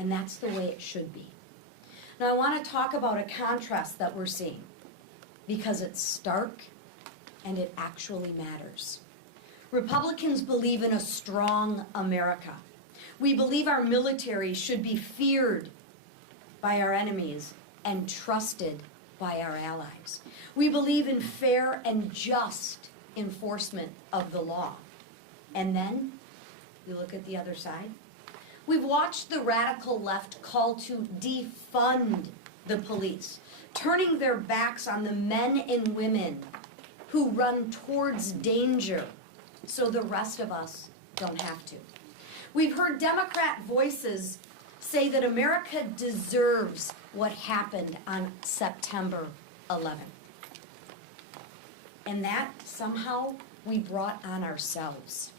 And that's the way it should be. Now I want to talk about a contrast that we're seeing, because it's stark and it actually matters. Republicans believe in a strong America. We believe our military should be feared by our enemies and trusted by our allies. We believe in fair and just enforcement of the law. And then, you look at the other side. We've watched the radical left call to defund the police, turning their backs on the men and women who run towards danger so the rest of us don't have to. We've heard Democrat voices say that America deserves what happened on September 11th. And that somehow we brought on ourselves.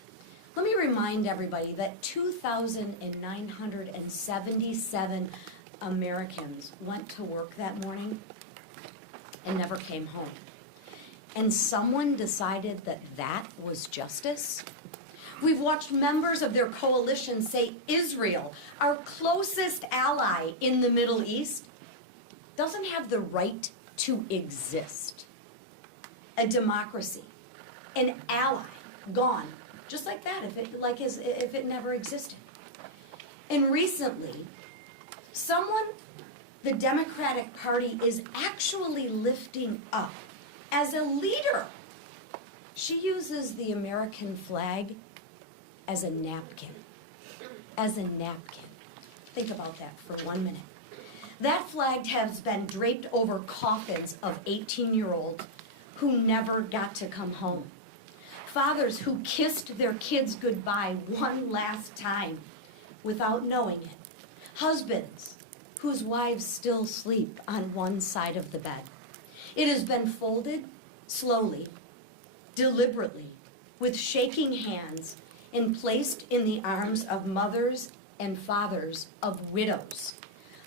Let me remind everybody that 2,977 Americans went to work that morning and never came home. And someone decided that that was justice. We've watched members of their coalition say Israel, our closest ally in the Middle East, doesn't have the right to exist. A democracy, an ally, gone, just like that, if it never existed. And recently, the Democratic Party is actually lifting up as a leader. She uses the American flag as a napkin. As a napkin. Think about that for 1 minute. That flag has been draped over coffins of 18-year-olds who never got to come home. Fathers who kissed their kids goodbye one last time without knowing it. Husbands whose wives still sleep on one side of the bed. It has been folded slowly, deliberately, with shaking hands, and placed in the arms of mothers and fathers of widows,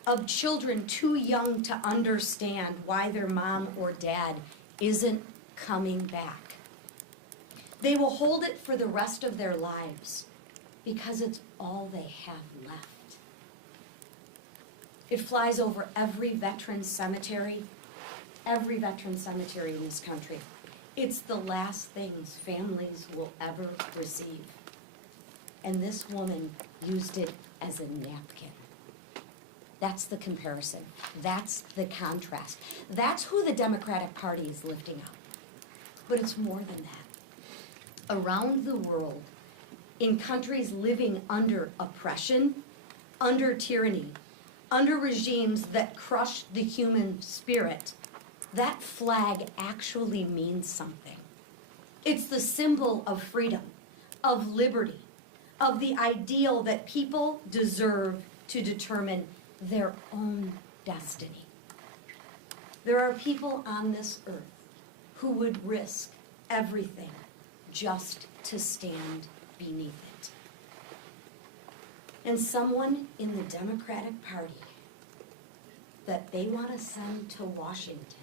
of children too young to understand why their mom or dad isn't coming back. They will hold it for the rest of their lives because it's all they have left. It flies over every veteran cemetery in this country. It's the last things families will ever receive. And this woman used it as a napkin. That's the comparison. That's the contrast. That's who the Democratic Party is lifting up. But it's more than that. Around the world, in countries living under oppression, under tyranny, under regimes that crush the human spirit, that flag actually means something. It's the symbol of freedom, of liberty, of the ideal that people deserve to determine their own destiny. There are people on this earth who would risk everything just to stand beneath it. And someone in the Democratic Party that they want to send to Washington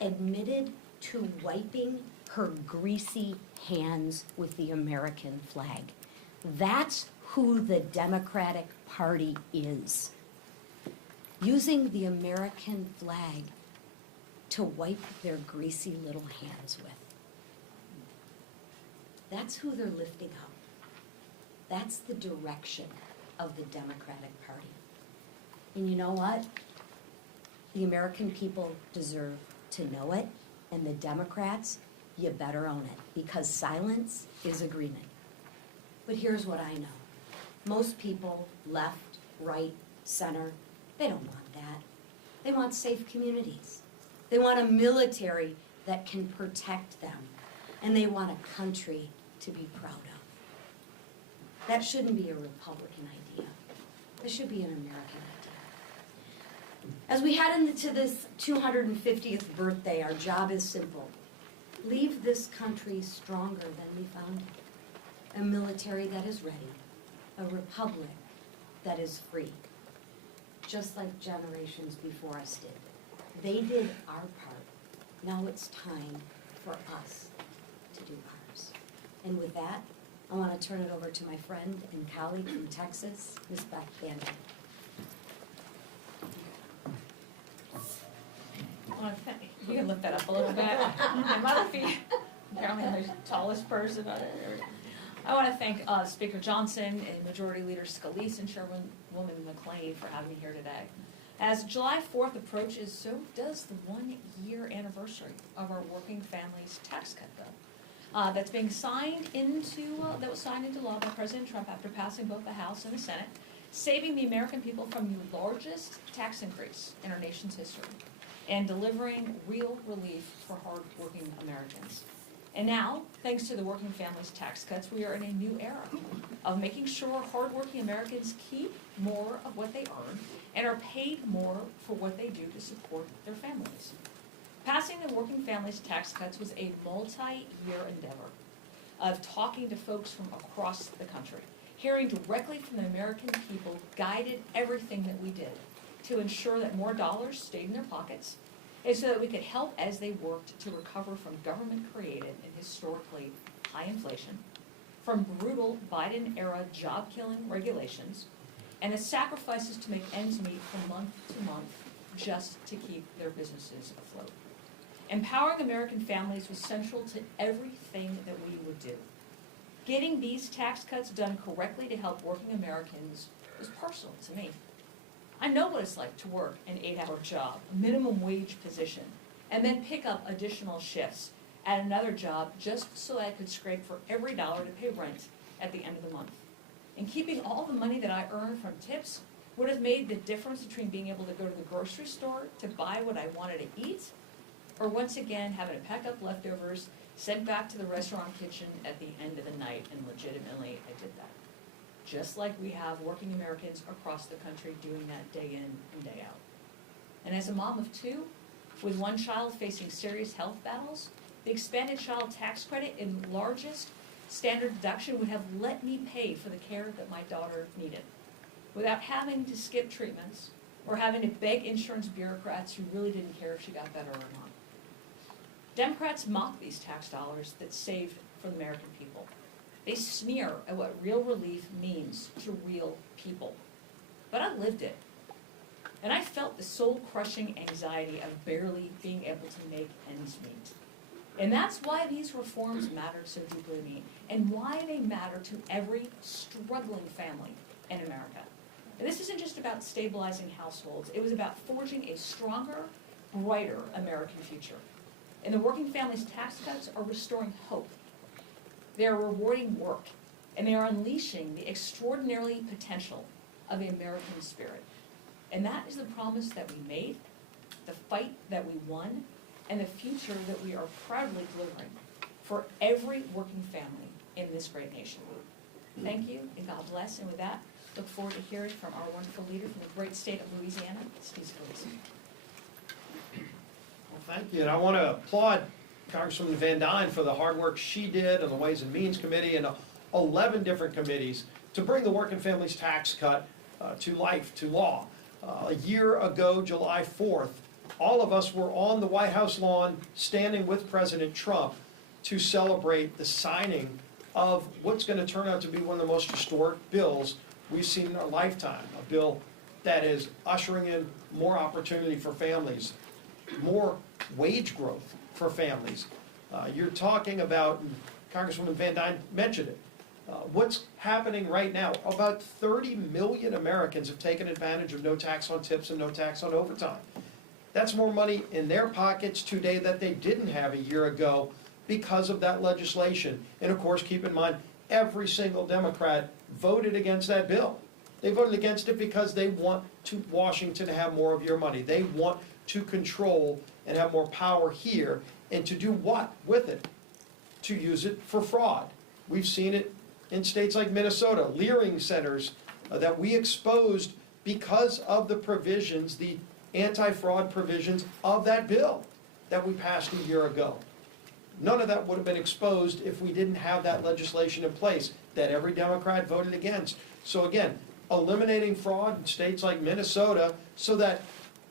admitted to wiping her greasy hands with the American flag. That's who the Democratic Party is. Using the American flag to wipe their greasy little hands with. That's who they're lifting up. That's the direction of the Democratic Party. And you know what? The American people deserve to know it, and the Democrats, you better own it, because silence is agreement. But here's what I know. Most people, left, right, center, they don't want that. They want safe communities. They want a military that can protect them. And they want a country to be proud of. That shouldn't be a Republican idea. This should be an American idea. As we head into this 250th birthday, our job is simple. Leave this country stronger than we found it. A military that is ready. A republic that is free. Just like generations before us did. They did our part. Now it's time for us to do ours. And with that, I want to turn it over to my friend and colleague from Texas, Ms. Beth Bandy. You can lift that up a little bit. I'm on feet. Apparently I'm the tallest person on it. I want to thank Speaker Johnson and Majority Leader Scalise and Chairwoman McClain for having me here today. As July 4th approaches, so does the 1-year anniversary of our Working Families Tax Cut Bill. That was signed into law by President Trump after passing both the House and the Senate, saving the American people from the largest tax increase in our nation's history, and delivering real relief for hard-working Americans. And now, thanks to the Working Families Tax Cuts, we are in a new era of making sure hard-working Americans keep more of what they earn and are paid more for what they do to support their families. Passing the Working Families Tax Cuts was a multi-year endeavor of talking to folks from across the country. Hearing directly from the American people guided everything that we did to ensure that more dollars stayed in their pockets, and so that we could help as they worked to recover from government-created and historically high inflation, from brutal Biden-era job-killing regulations, and the sacrifices to make ends meet from month to month just to keep their businesses afloat. Empowering American families was central to everything that we would do. Getting these tax cuts done correctly to help working Americans was personal to me. I know what it's like to work an 8-hour job, a minimum wage position, and then pick up additional shifts at another job just so I could scrape for every dollar to pay rent at the end of the month. And keeping all the money that I earned from tips would have made the difference between being able to go to the grocery store to buy what I wanted to eat, or once again having to pack up leftovers, sent back to the restaurant kitchen at the end of the night, and legitimately I did that. Just like we have working Americans across the country doing that day in and day out. And as a mom of 2, with 1 child facing serious health battles, the expanded child tax credit and largest standard deduction would have let me pay for the care that my daughter needed, without having to skip treatments or having to beg insurance bureaucrats who really didn't care if she got better or not. Democrats mock these tax dollars that saved for the American people. They sneer at what real relief means to real people. But I lived it. And I felt the soul-crushing anxiety of barely being able to make ends meet. And that's why these reforms matter so deeply to me, and why they matter to every struggling family in America. And this isn't just about stabilizing households. It was about forging a stronger, brighter American future. And the Working Families Tax Cuts are restoring hope. They are rewarding work, and they are unleashing the extraordinary potential of the American spirit. And that is the promise that we made, the fight that we won, and the future that we are proudly delivering for every working family in this great nation. Thank you, and God bless. And with that, look forward to hearing from our wonderful leader from the great state of Louisiana, Steve Scalise. Well, thank you, and I want to applaud Congresswoman Van Dyne for the hard work she did on the Ways and Means Committee and 11 different committees to bring the Working Families Tax Cut to life, to law. A year ago, July 4th, all of us were on the White House lawn standing with President Trump to celebrate the signing of what's going to turn out to be one of the most historic bills we've seen in our lifetime. A bill that is ushering in more opportunity for families, more wage growth for families. You're talking about, and Congresswoman Van Dyne mentioned it, what's happening right now. About 30 million Americans have taken advantage of no tax on tips and no tax on overtime. That's more money in their pockets today that they didn't have a year ago because of that legislation. And of course, keep in mind, every single Democrat voted against that bill. They voted against it because they want Washington to have more of your money. They want to control and have more power here, and to do what with it? To use it for fraud. We've seen it in states like Minnesota, leering centers that we exposed because of the provisions, the anti-fraud provisions of that bill that we passed a year ago. None of that would have been exposed if we didn't have that legislation in place that every Democrat voted against. So again, eliminating fraud in states like Minnesota so that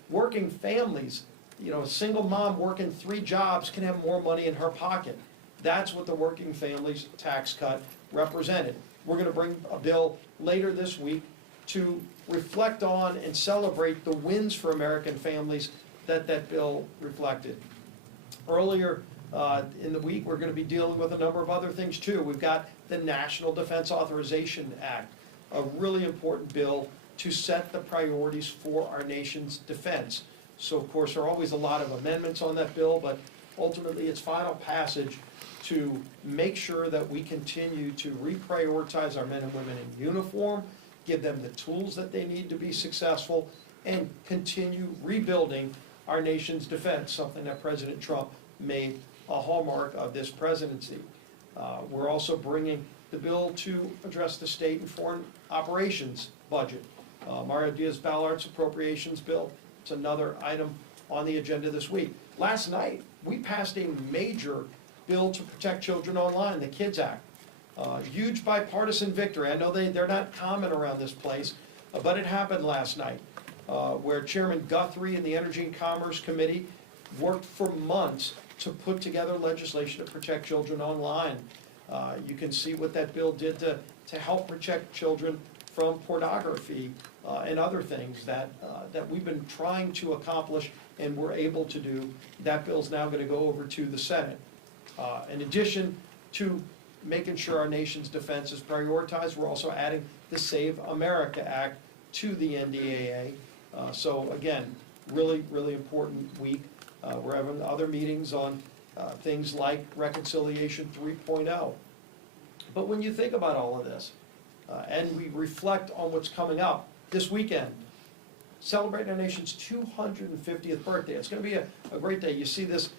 working families, a single mom working 3 jobs can have more money in her pocket. That's what the working families tax cut represented. We're going to bring a bill later this week to reflect on and celebrate the wins for American families that that bill reflected. Earlier in the week, we're going to be dealing with a number of other things too. We've got the National Defense Authorization Act, a really important bill to set the priorities for our nation's defense. So of course, there are always a lot of amendments on that bill, but ultimately its final passage to make sure that we continue to reprioritize our men and women in uniform, give them the tools that they need to be successful, and continue rebuilding our nation's defense, something that President Trump made a hallmark of this presidency. We're also bringing the bill to address the state and foreign operations budget. Mario Diaz-Balart's appropriations bill, it's another item on the agenda this week. Last night, we passed a major bill to protect children online, the KIDS Act. Huge bipartisan victory. I know they're not common around this place, but it happened last night, where Chairman Guthrie and the Energy and Commerce Committee worked for months to put together legislation to protect children online. You can see what that bill did to help protect children from pornography and other things that we've been trying to accomplish and we're able to do. That bill's now going to go over to the Senate. In addition to making sure our nation's defense is prioritized, we're also adding the Save America Act to the NDAA. So again, really, really important week. We're having other meetings on things like Reconciliation 3.0. But when you think about all of this, and we reflect on what's coming up this weekend, celebrating our nation's 250th birthday. It's going to be a great day. You see this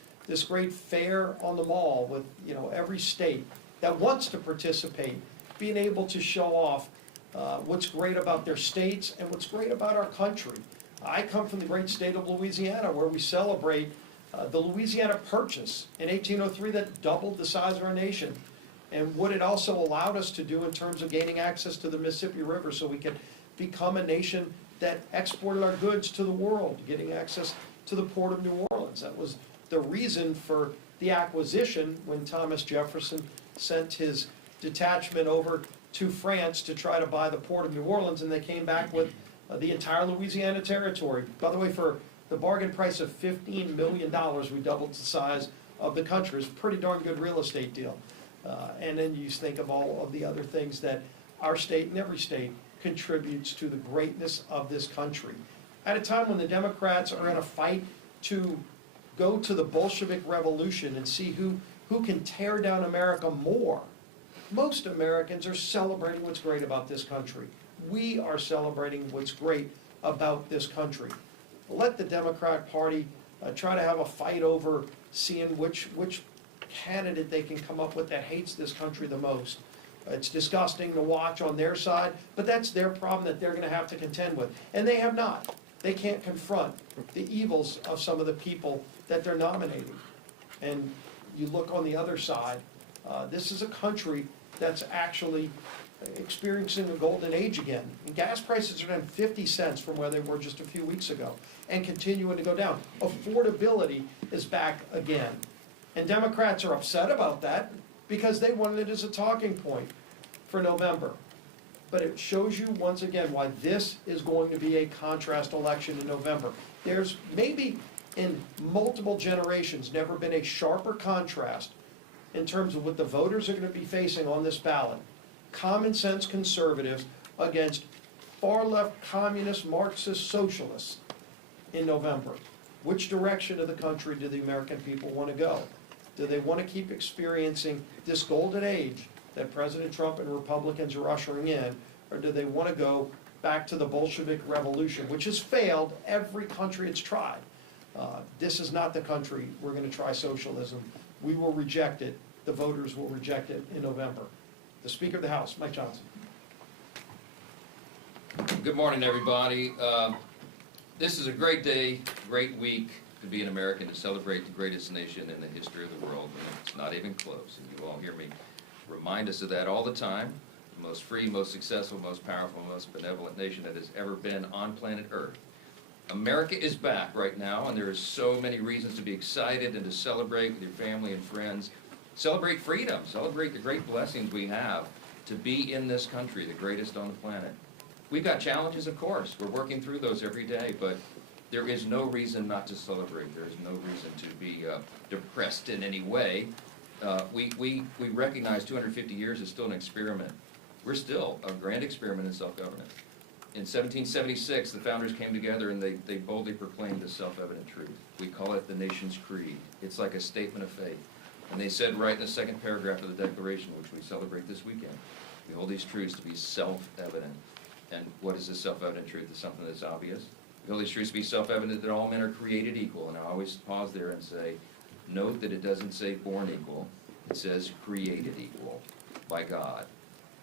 great fair on the mall with every state that wants to participate, being able to show off what's great about their states and what's great about our country. I come from the great state of Louisiana, where we celebrate the Louisiana Purchase in 1803 that doubled the size of our nation, and what it also allowed us to do in terms of gaining access to the Mississippi River so we could become a nation that exported our goods to the world, getting access to the port of New Orleans. That was the reason for the acquisition when Thomas Jefferson sent his detachment over to France to try to buy the port of New Orleans, and they came back with the entire Louisiana territory. By the way, for the bargain price of $15 million, we doubled the size of the country. It's a pretty darn good real estate deal. And then you think of all of the other things that our state and every state contributes to the greatness of this country. At a time when the Democrats are in a fight to go to the Bolshevik Revolution and see who can tear down America more, most Americans are celebrating what's great about this country. We are celebrating what's great about this country. Let the Democrat Party try to have a fight over seeing which candidate they can come up with that hates this country the most. It's disgusting to watch on their side, but that's their problem that they're going to have to contend with. And they have not. They can't confront the evils of some of the people that they're nominating. And you look on the other side, this is a country that's actually experiencing a golden age again. And gas prices are down 50 cents from where they were just a few weeks ago and continuing to go down. Affordability is back again. And Democrats are upset about that because they wanted it as a talking point for November. But it shows you once again why this is going to be a contrast election in November. There's maybe in multiple generations never been a sharper contrast in terms of what the voters are going to be facing on this ballot. Common sense conservatives against far left communist Marxist socialists in November. Which direction of the country do the American people want to go? Do they want to keep experiencing this golden age that President Trump and Republicans are ushering in, or do they want to go back to the Bolshevik Revolution, which has failed every country it's tried? This is not the country we're going to try socialism. We will reject it. The voters will reject it in November. The Speaker of the House, Mike Johnson. Good morning, everybody. This is a great day, great week to be an American, to celebrate the greatest nation in the history of the world. And it's not even close. And you all hear me remind us of that all the time. The most free, most successful, most powerful, most benevolent nation that has ever been on planet Earth. America is back right now, and there are so many reasons to be excited and to celebrate with your family and friends. Celebrate freedom, celebrate the great blessings we have to be in this country, the greatest on the planet. We've got challenges, of course. We're working through those every day, but there is no reason not to celebrate. There is no reason to be depressed in any way. We recognize 250 years is still an experiment. We're still a grand experiment in self-government. In 1776, the founders came together and they boldly proclaimed a self-evident truth. We call it the nation's creed. It's like a statement of faith. And they said right in the second paragraph of the Declaration, which we celebrate this weekend, we hold these truths to be self-evident. And what is this self-evident truth? It's something that's obvious. We hold these truths to be self-evident that all men are created equal. And I always pause there and say, note that it doesn't say born equal. It says created equal by God.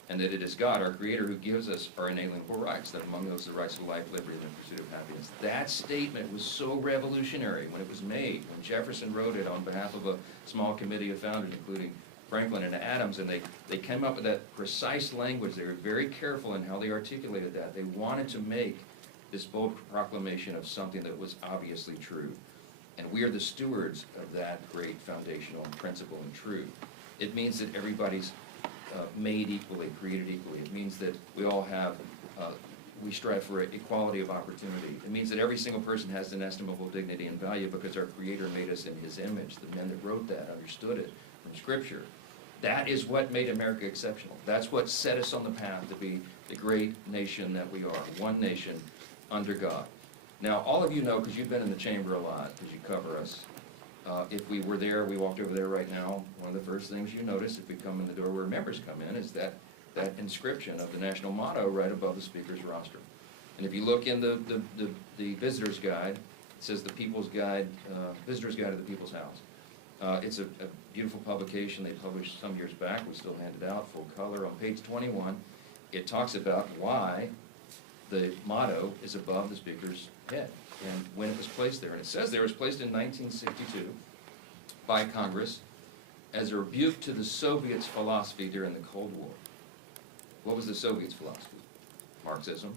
And that it is God, our Creator, who gives us our inalienable rights, that among those the rights of life, liberty, and the pursuit of happiness. That statement was so revolutionary when it was made, when Jefferson wrote it on behalf of a small committee of founders, including Franklin and Adams, and they came up with that precise language. They were very careful in how they articulated that. They wanted to make this bold proclamation of something that was obviously true. And we are the stewards of that great foundational principle and truth. It means that everybody's made equally, created equally. It means that we all have, we strive for equality of opportunity. It means that every single person has inestimable dignity and value because our Creator made us in His image. The men that wrote that understood it from Scripture. That is what made America exceptional. That's what set us on the path to be the great nation that we are, one nation under God. Now, all of you know, because you've been in the chamber a lot, because you cover us, if we were there, we walked over there right now, one of the first things you notice if we come in the door where members come in is that inscription of the national motto right above the speaker's rostrum. And if you look in the visitor's guide, it says the People's Guide, Visitor's Guide to the People's House. It's a beautiful publication they published some years back. We still hand it out, full color. On page 21, it talks about why the motto is above the speaker's head and when it was placed there. And it says there it was placed in 1962 by Congress as a rebuke to the Soviets' philosophy during the Cold War. What was the Soviets' philosophy? Marxism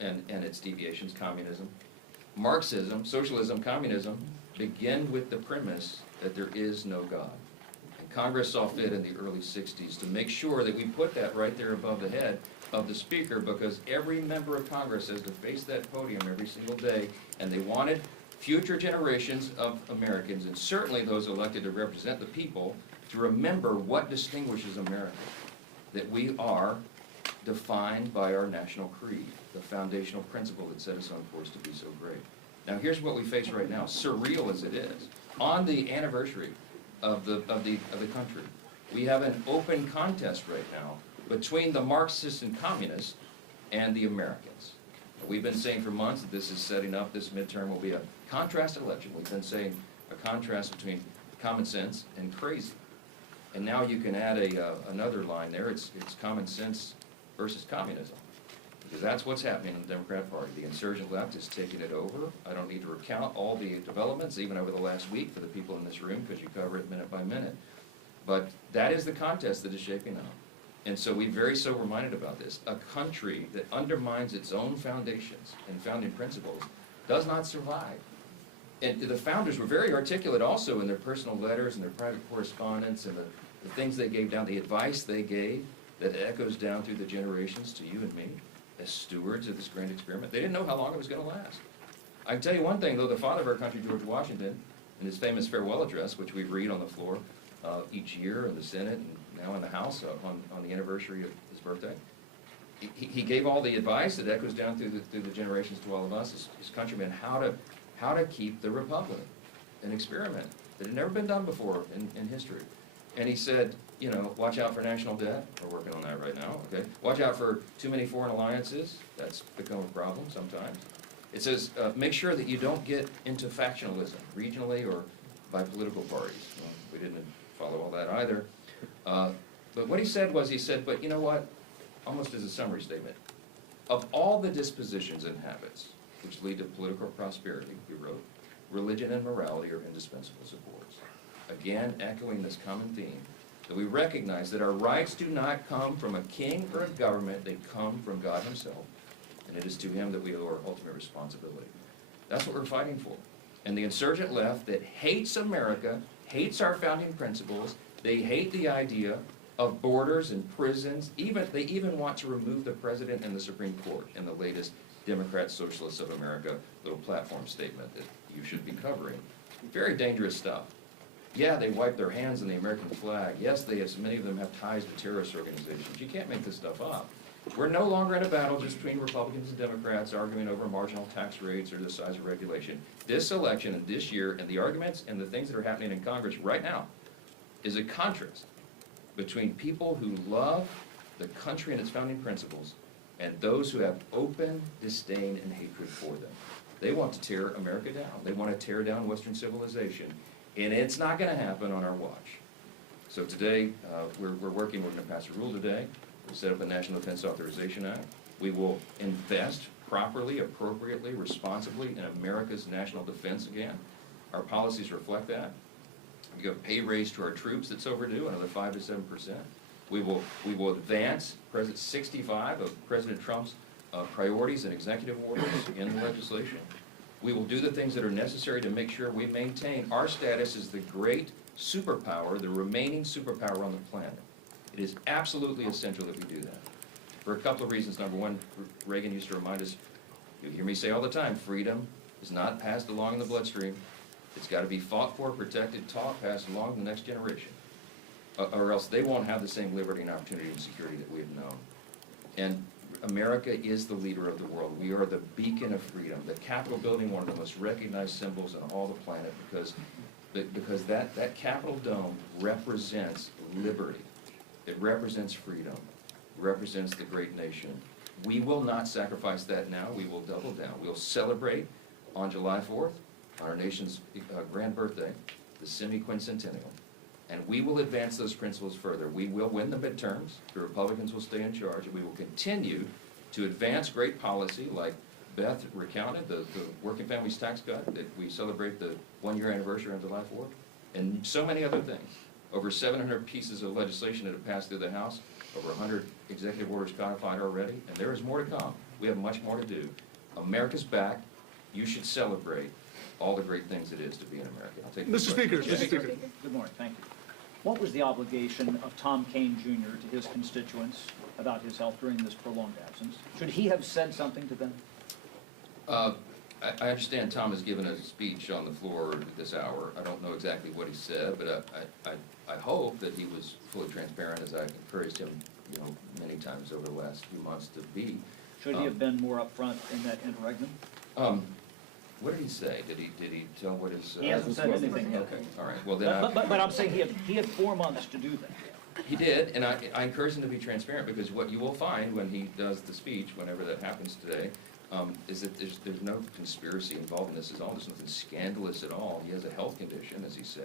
and its deviations, communism. Marxism, socialism, communism begin with the premise that there is no God. And Congress saw fit in the early 60s to make sure that we put that right there above the head of the speaker, because every member of Congress has to face that podium every single day, and they wanted future generations of Americans, and certainly those elected to represent the people, to remember what distinguishes America. That we are defined by our national creed, the foundational principle that set us on course to be so great. Now here's what we face right now, surreal as it is. On the anniversary of the country, we have an open contest right now between the Marxists and communists and the Americans. We've been saying for months that this is setting up, this midterm will be a contrast election. We've been saying a contrast between common sense and crazy. And now you can add another line there, it's common sense versus communism. Because that's what's happening in the Democrat Party. The insurgent left is taking it over. I don't need to recount all the developments, even over the last week, for the people in this room, because you cover it minute by minute. But that is the contest that is shaping up. And so we're very sober-minded about this. A country that undermines its own foundations and founding principles does not survive. And the founders were very articulate also in their personal letters and their private correspondence and the things they gave down, the advice they gave that echoes down through the generations to you and me as stewards of this grand experiment. They didn't know how long it was going to last. I can tell you one thing, though, the father of our country, George Washington, in his famous farewell address, which we read on the floor each year in the Senate and now in the House on the anniversary of his birthday, he gave all the advice that echoes down through the generations to all of us, his countrymen, how to keep the republic an experiment that had never been done before in history. And he said, you know, watch out for national debt. We're working on that right now, okay? Watch out for too many foreign alliances. That's become a problem sometimes. It says, make sure that you don't get into factionalism, regionally or by political parties. Well, we didn't follow all that either. But what he said was, but you know what? Almost as a summary statement, of all the dispositions and habits which lead to political prosperity, he wrote, religion and morality are indispensable supports. Again, echoing this common theme, that we recognize that our rights do not come from a king or a government, they come from God Himself, and it is to Him that we owe our ultimate responsibility. That's what we're fighting for. And the insurgent left that hates America, hates our founding principles, They hate the idea of borders and prisons. They even want to remove the president and the Supreme Court in the latest Democrat Socialists of America little platform statement that you should be covering. Very dangerous stuff. Yeah, they wipe their hands on the American flag. Yes, many of them have ties to terrorist organizations. You can't make this stuff up. We're no longer in a battle just between Republicans and Democrats arguing over marginal tax rates or the size of regulation. This election and this year and the arguments and the things that are happening in Congress right now is a contrast between people who love the country and its founding principles and those who have open disdain and hatred for them. They want to tear America down. They want to tear down Western civilization. And it's not going to happen on our watch. So today, we're going to pass a rule today. We'll set up a National Defense Authorization Act. We will invest properly, appropriately, responsibly in America's national defense again. Our policies reflect that. We give a pay raise to our troops that's overdue, another 5 to 7%. We will advance 65 of President Trump's priorities and executive orders in the legislation. We will do the things that are necessary to make sure we maintain our status as the great superpower, the remaining superpower on the planet. It is absolutely essential that we do that. For a couple of reasons. Number one, Reagan used to remind us, you hear me say all the time, freedom is not passed along in the bloodstream. It's got to be fought for, protected, taught, passed along to the next generation. Or else they won't have the same liberty and opportunity and security that we have known. And America is the leader of the world. We are the beacon of freedom. The Capitol building, one of the most recognized symbols on all the planet, because that Capitol dome represents liberty. It represents freedom. It represents the great nation. We will not sacrifice that now. We will double down. We'll celebrate on July 4th, on our nation's grand birthday, the semi-quincentennial. And we will advance those principles further. We will win the midterms. The Republicans will stay in charge, and we will continue to advance great policy like Beth recounted, the Working Families Tax Cut, that we celebrate the one-year anniversary on July 4th, and so many other things. Over 700 pieces of legislation that have passed through the House, over 100 executive orders codified already, and there is more to come. We have much more to do. America's back. You should celebrate all the great things it is to be an American. I'll take Mr. Speaker, Mr. Speaker. Good morning, thank you. What was the obligation of Tom Kean Jr. to his constituents about his health during this prolonged absence? Should he have said something to them? I understand Tom has given a speech on the floor this hour. I don't know exactly what he said, but I hope that he was fully transparent, as I encouraged him, many times over the last few months to be. Should he have been more upfront in that interregnum? What did he say? Did he tell what his? He hasn't said anything yet. Okay, all right. Well then, but I'm saying he had 4 months to do that. he did, and I encourage him to be transparent, because what you will find when he does the speech, whenever that happens today, is that there's no conspiracy involved in this at all. There's nothing scandalous at all. He has a health condition, as he said.